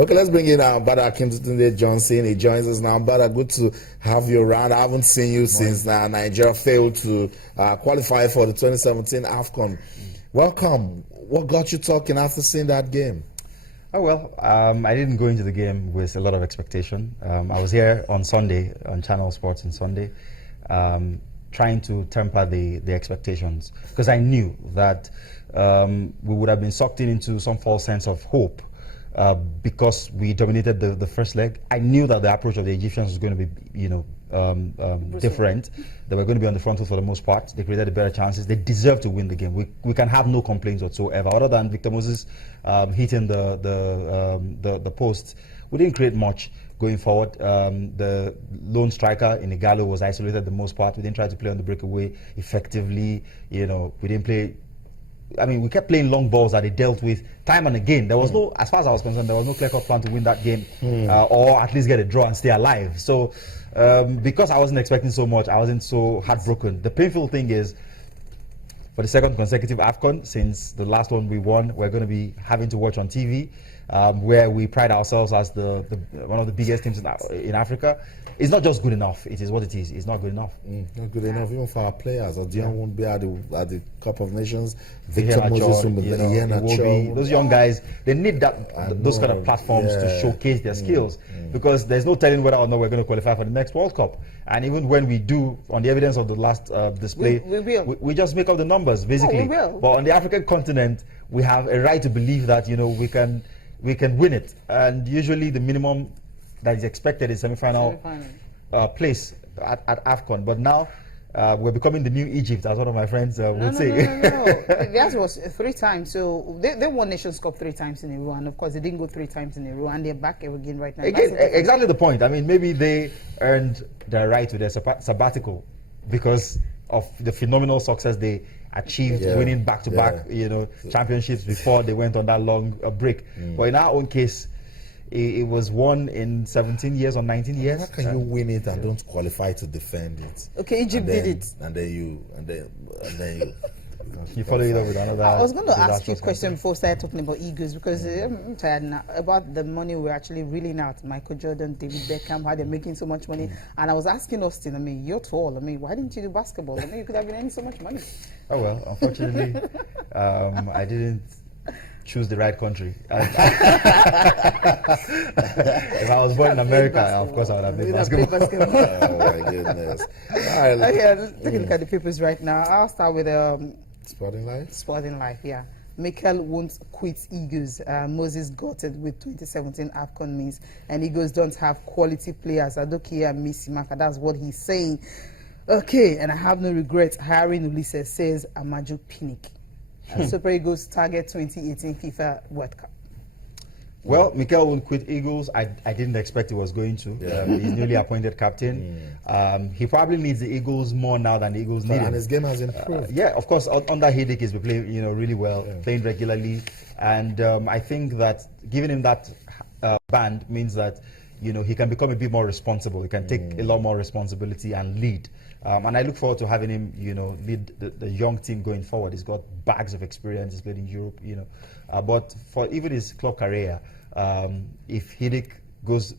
Okay, let's bring in Bada Kimtunde Johnson. He joins us now. Bada, good to have you around. I haven't seen you since Nigeria failed to qualify for the 2017 AFCON. Welcome. What got you talking after seeing that game? Oh, well, I didn't go into the game with a lot of expectation. I was here on Sunday, on Channel Sports on Sunday, trying to temper the expectations, because I knew that we would have been sucked into some false sense of hope because we dominated the first leg. I knew that the approach of the Egyptians was going to be, different. They were going to be on the front foot for the most part. They created the better chances. They deserved to win the game. We can have no complaints whatsoever, other than Victor Moses hitting the post. We didn't create much going forward. The lone striker in Igalo was isolated the most part. We didn't try to play on the breakaway effectively. We didn't play. I mean, we kept playing long balls that they dealt with time and again. There was no, as far as I was concerned, there was no clear-cut plan to win that game or at least get a draw and stay alive. So because I wasn't expecting so much, I wasn't so heartbroken. The painful thing is, for the second consecutive AFCON, since the last one we won, we're going to be having to watch on TV, where we pride ourselves as one of the biggest teams in Africa. It's not just good enough. It is what it is. It's not good enough. Not good enough, even for our players. Dion won't be at the Cup of Nations. Victor Moses, those young guys, they need those kind of platforms to showcase their skills, because there's no telling whether or not we're going to qualify for the next World Cup. And even when we do, on the evidence of the last display, we just make up the numbers, basically. But on the African continent, we have a right to believe that we can win it. And usually the minimum that is expected is semi-final place at AFCON. But now we're becoming the new Egypt, as one of my friends would say. No. That was 3 times. So they won Nations Cup 3 times in a row, and of course they didn't go 3 times in a row, and they're back again right now. Again, exactly the point. I mean, maybe they earned their right to their sabbatical because of the phenomenal success they achieved, winning back-to-back championships before they went on that long break. But in our own case, it was won in 17 years or 19 years. How can you win it and don't qualify to defend it? Okay, Egypt did it. And then you you follow it up with another. I was going to ask you a question before we started talking about egos, because I'm tired now about the money we're actually reeling out. Michael Jordan, David Beckham, how they're making so much money. And I was asking Austin, you're tall. why didn't you do basketball? You could have been earning so much money. Oh, well, unfortunately, I didn't choose the right country. If I was born in America, of course I would have played basketball. Oh my goodness. All right, let's take a look at the papers right now. I'll start with Sporting Life? Sporting Life, yeah. Mikel won't quit Eagles. Moses got it with 2017 AFCON means, and Eagles don't have quality players. Adokia and Missimaka, that's what he's saying. Okay, and I have no regrets hiring Ulysses, says Amaju Pinnick. Super Eagles target 2018 FIFA World Cup. Well, Mikel won't quit Eagles. I didn't expect he was going to. He's newly appointed captain. He probably needs the Eagles more now than the Eagles need him. And his game has improved. Yeah, of course. Under Hidik, he's been playing, really well, playing regularly, and I think that giving him that band means that he can become a bit more responsible. He can take a lot more responsibility and lead. And I look forward to having him, lead the young team going forward. He's got bags of experience. He's played in Europe, But for even his club career, if Hidik goes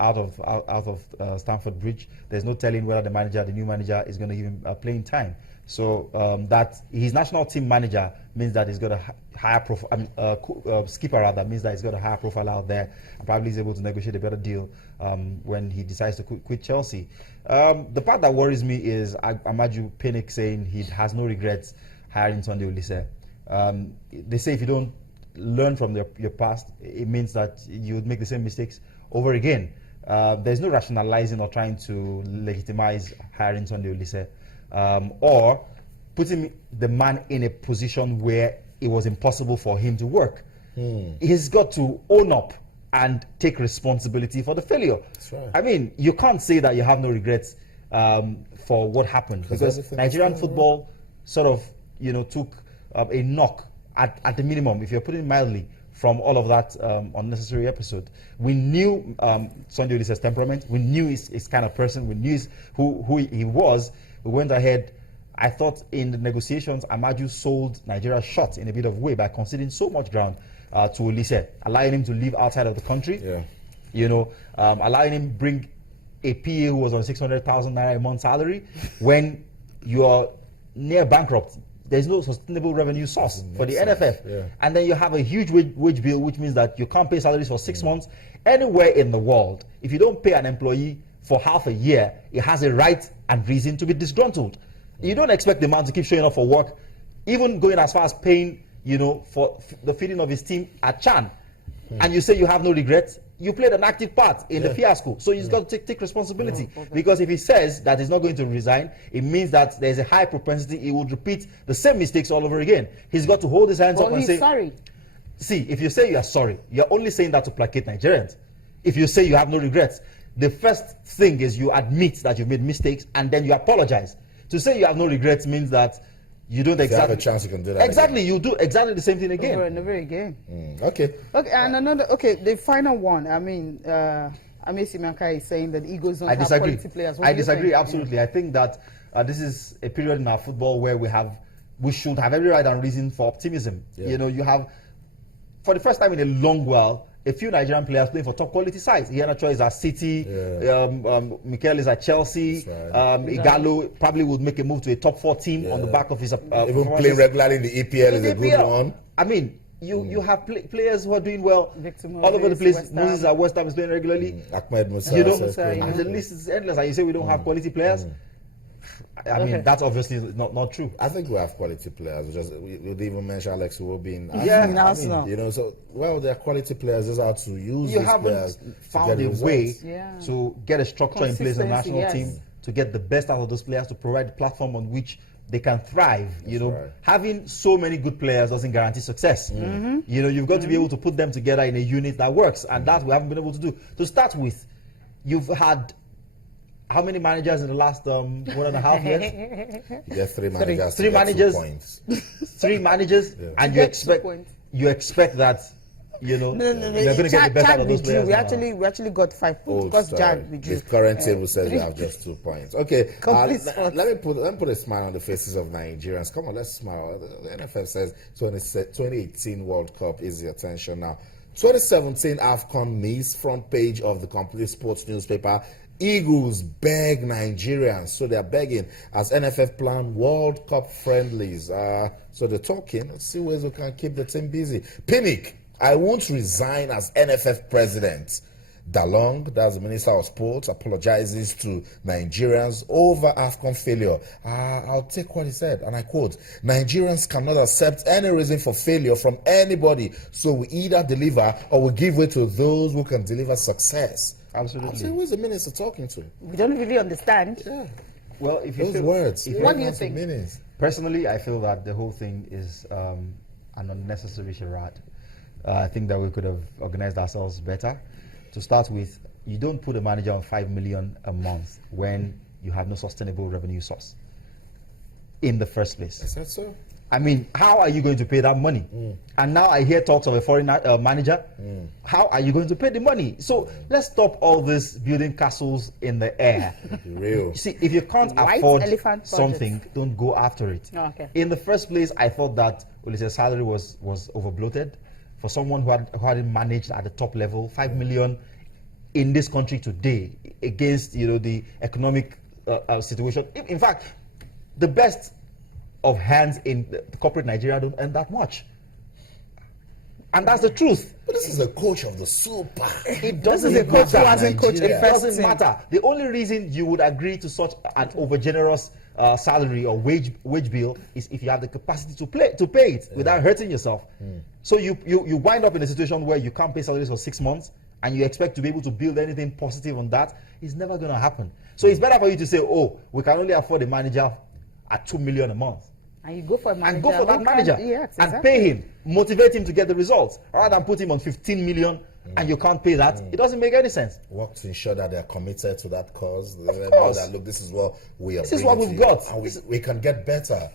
out of Stamford Bridge, there's no telling whether the new manager, is going to give him playing time. So that his national team manager means that he's got a higher profile. Skipper rather means that he's got a higher profile out there, and probably is able to negotiate a better deal when he decides to quit Chelsea. The part that worries me is Amaju Pinnick saying he has no regrets hiring Sunday Oliseh. They say if you don't learn from your past, it means that you would make the same mistakes over again. There's no rationalizing or trying to legitimize hiring Sunday Oliseh. Or putting the man in a position where it was impossible for him to work. He's got to own up and take responsibility for the failure. That's right. I mean, you can't say that you have no regrets for what happened, because Nigerian football sort of, took a knock at the minimum, if you're putting it mildly, from all of that unnecessary episode. We knew Sunday Oliseh's temperament. We knew his kind of person. We knew who he was. We went ahead. I thought in the negotiations, Amaju sold Nigeria short in a bit of way by conceding so much ground to Olise, allowing him to live outside of the country. Yeah. You know, allowing him bring a PA who was on 600,000 naira a month salary when you are near bankrupt. There's no sustainable revenue source for the NFF. Yeah. And then you have a huge wage bill, which means that you can't pay salaries for 6 months. Anywhere in the world, if you don't pay an employee for half a year, it has a right and reason to be disgruntled. You don't expect the man to keep showing up for work, even going as far as paying, you know, for the feeding of his team at Chan. And you say you have no regrets. You played an active part in the fiasco, so he's got to take responsibility. Because if he says that he's not going to resign, it means that there's a high propensity he would repeat the same mistakes all over again. He's got to hold his hands up and say, sorry. See, if you say you are sorry, you're only saying that to placate Nigerians. If you say you have no regrets, the first thing is you admit that you've made mistakes and then you apologize. To say you have no regrets means that you don't If you have exactly a chance, you can do that. exactly you do exactly the same thing again. Over and over again. Okay. Okay, and another. Okay, the final one. I mean, Amesi Mankai is saying that Eagles don't I have disagree. quality players. What I do you disagree think? absolutely. I think that this is a period in our football where we should have every right and reason for optimism. Yeah. You know, you have for the first time in a long while a few Nigerian players playing for top quality sides. Iheanacho is at City, Mikel is at Chelsea, That's right. Igalo probably would make a move to a top 4 team on the back of his Even performances. playing regularly in the EPL is a good EPL. one. I mean, you have players who are doing well Victor all over the place. Moses, West Ham. Moses at West Ham is playing regularly. Ahmed Musa. You know, Sesco. and the list is endless. And you say we don't have quality players. I mean, Okay. that's obviously not true. I think we have quality players. We didn't even mention Alex Iwobi in Yeah, in Arsenal. you know, so they're quality players. Just how to use You these haven't players to found get a results. way Yeah. to get a structure in place in the Consistency, national yes. team to get the best out of those players, to provide a platform on which they can thrive. You know, right. having so many good players doesn't guarantee success. You know, you've got to be able to put them together in a unit that works, and that we haven't been able to do. To start with, you've had how many managers in the last 1.5 years? You get three managers. Three to get 2 managers. points. 3 managers, and Get 2 points. you expect that, you know, No. you're going to get the best out of those withdrew. players. We actually got 5 points Old because story. Jad withdrew. The current table says we have just 2 points. Okay, Complete spot. let me put a smile on the faces of Nigerians. Come on, let's smile. The NFF says 2018 World Cup is the attention now. 2017 AFCON Miss, front page of the Complete Sports newspaper. Eagles beg Nigerians, so they're begging as NFF plan World Cup friendlies. So they're talking. Let's see ways we can keep the team busy. Pinnick, I won't resign as NFF president. Dalong, that's the Minister of Sports, apologizes to Nigerians over AFCON failure. I'll take what he said, and I quote, Nigerians cannot accept any reason for failure from anybody, so we either deliver or we give way to those who can deliver success. Absolutely. So who is the minister talking to? We don't really understand. Yeah, Well, if you those feel, words. What do you That's the think? meaning. personally, I feel that the whole thing is an unnecessary charade. I think that we could have organized ourselves better. To start with, you don't put a manager on 5 million a month when you have no sustainable revenue source in the first place. Is that so? I mean, how are you going to pay that money? And now I hear talks of a foreign manager. How are you going to pay the money? So let's stop all this building castles in the air. Real. You see, if you can't White afford elephant budget. something, don't go after it. Oh, okay. In the first place, I thought that Olise's salary was overbloated. For someone who hadn't managed at the top level, 5 million in this country today against the economic situation. In fact, the best of hands in the corporate Nigeria don't earn that much. And that's the truth. But this is a coach of the super. It This is doesn't a coach who matter. hasn't coached Nigeria. a It first doesn't team. matter. The only reason you would agree to such an overgenerous salary or wage bill is if you have the capacity to pay it without hurting yourself. So you wind up in a situation where you can't pay salaries for 6 months and you expect to be able to build anything positive on that. It's never going to happen. So it's better for you to say, oh, we can only afford a manager at 2 million a month. And you go for a manager. And go for that who manager can- yes, and exactly. pay him, motivate him to get the results, rather than put him on 15 million and you can't pay that. It doesn't make any sense. Work to ensure that they're committed to that cause. They know course. that, look, this is what we are. This is what bringing we've to you, got. and we can get better.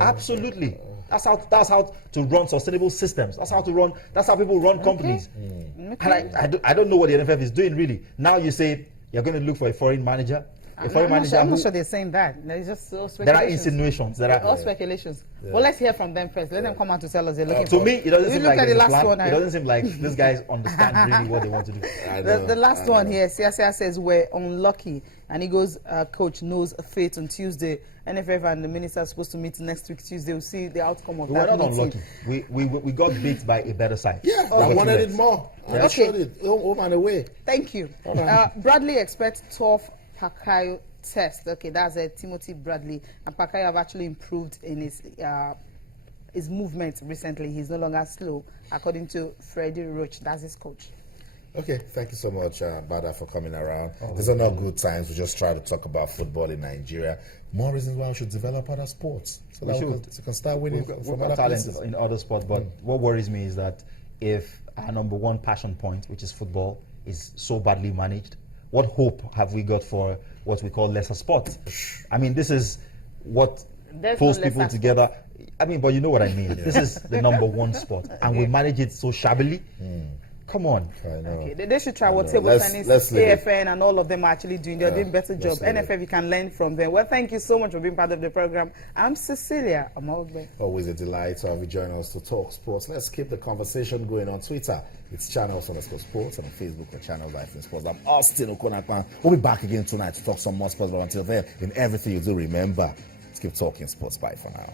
Absolutely. That's how to run sustainable systems. That's how people run companies. And I don't know what the NFF is doing really. Now you say you're going to look for a foreign manager. a foreign manager I'm not who- sure they're saying that. There's just all there are speculations. insinuations. There All are. speculations. Well, let's hear from them first. Let them come out to tell us they're looking To for. me, it doesn't We seem look like at the there's a last plan. one. It doesn't seem like these guys understand really what they want to do. I The know, last I one know. here, Siasia says we're unlucky, and he goes, coach knows fate on Tuesday. NFF and the minister are supposed to meet next week Tuesday. We'll see the outcome of We were that not meeting. unlucky. We got beat by a better side. Yeah, We I got wanted two it legs. more. And Yeah. I showed it home and away. Thank you. Bradley expects tough Pakayo test. Okay, that's Timothy Bradley, and Pakayo have actually improved in his movement recently. He's no longer slow, according to Freddie Roach. That's his coach. Okay, thank you so much, Bada, for coming around. These are not good times. We just try to talk about football in Nigeria. More reasons why we should develop other sports. So We that should. we can start winning We've from got other talent places. in other sports, but what worries me is that if our number one passion point, which is football, is so badly managed, what hope have we got for what we call lesser sport? I mean, this is what There's pulls no people lesser together. I mean, but you know what I mean. This is the number one sport, and we manage it so shabbily. Come on. I know. Okay, they should try what know. table Let's tennis, leave it. AFN, and all of them are actually doing. They're doing better job. let's leave it. NFF, you can learn from them. Well, thank you so much for being part of the program. I'm Cecilia Amogbe. Always a delight to have you join us to talk sports. Let's keep the conversation going on Twitter. It's channels_sports, and on Facebook for channels-sports. I'm Austin Okonakwan. We'll be back again tonight to talk some more sports. But until then, in everything you do, remember, let's keep talking sports. Bye for now.